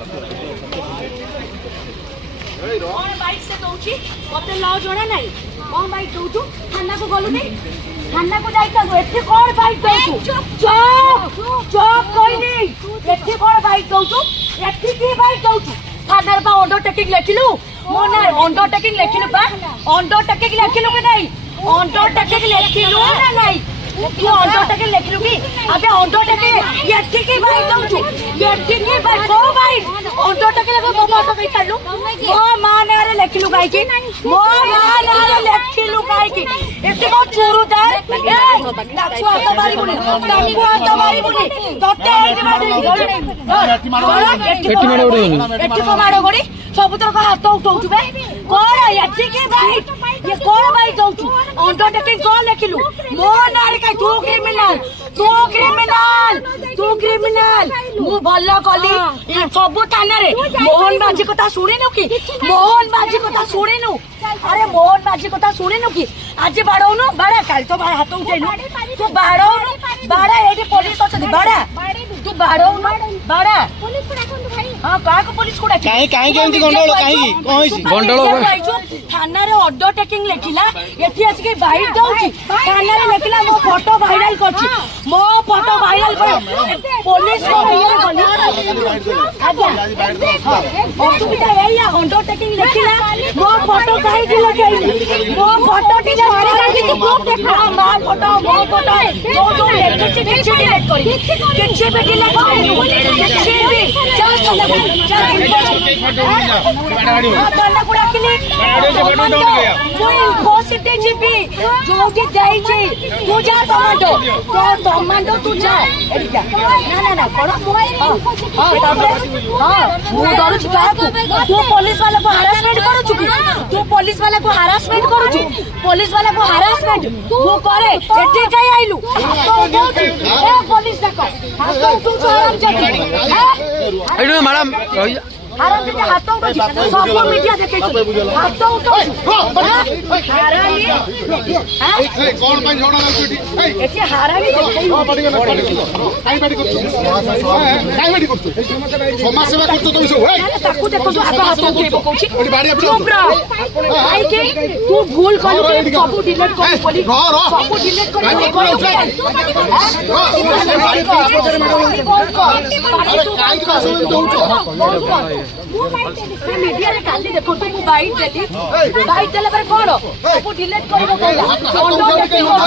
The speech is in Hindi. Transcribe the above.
कौन बाइक से दौची मते लॉ जोड़ा नहीं कौन बाइक दौचु थाना को गलु नहीं थाना को जाइता एठी कौन बाइक दौचु चुप चुप कोई नहीं एठी कौन बाइक दौचु एठी की बाइक दौचु थाना बा अंडरटेकिंग लेखिलु मो ना अंडरटेकिंग लेखिलु बा अंडरटेकिंग लेखिलु के नहीं अंडरटेकिंग लेखिलु ना नहीं तू अंडरटेकिंग लेखिलु की अबे अंडरटेकिंग एठी की बाइक दौचु एठी की बाइक को बाइक अंडरटेकिंग लेके मो बात कहि चालू मो मां नारे लेखिलु काई की मो मां नारे लेखिलु काई की एठी को चोरू दे ए नाचु हाथ मारी बुनी तांगु हाथ मारी बुनी तोते एठी को मारो गोड़ी सबुतर को हाथ उठाउछु बे कोन एठी की बाइक ये कोन बाइक दौचु अंडरटेकिंग को लेखिलु मो नारे काई तू क्रिमिनल मु भल्ला कली सबु थाना रे मोहन बाजी कथा सुनिनु की मोहन बाजी कथा सुनिनु अरे मोहन बाजी कथा सुनिनु की आज बाड़ौनु बाड़ा काल तो हाथ उठेनु तू बाड़ौनु बाड़ा एठी पुलिस अछथि बाड़ा तू बाड़ौनु बाड़ा पुलिस को डाकन भाई हां का को पुलिस को डाकि काई केंती गंडोळ काई कहैसी गंडोळ थाना रे अंडरटेकिंग लेखिला एठी आसी के बाइक दउची थाना रे लेखिला मो फोटो वायरल करछि मो फोटो वायरल कर पुलिस को ये गली आज्ञा असुविधा एया अंडरटेकिंग लेखिला मो फोटो काई के लगाई मो फोटो डिलीट करी तू प्रूफ देखा मां फोटो मो फोटो जो लेखछि डिलीट करी किछि पे डिलीट करी किछि भी चल थाना को डाकिली कोई इन्फोसिटी जीपी जोटी जाईची तू जा टमाटो तू जा एठी जा ना कोन हां तबे हां मु डरू छी काकू तू पुलिस वाला को हरासमेंट करू छी तू पुलिस वाला को हरासमेंट करू छी पुलिस वाला को हरासमेंट तू करे एठी काई आइलु ए पुलिस डाको तू हराम जाती एडो मैडम हाराम जे हाथ उठो सब मीडिया देखे हाथ उठो हारामी हां कोन पाई झगड़ा लागछी एठी हारामी देखे काई बाडी करछ समाज सेवा करछ तो सब ताकू देखो जो हाथ उठे पकोछि ओडी बाडी अपने भाई के तू भूल कलु के सब डिलीट कर बोली सब डिलीट कर मीडिया रे काली देखो तू बाइट देली बाइट देले पर कोन सब डिलीट करबो कहला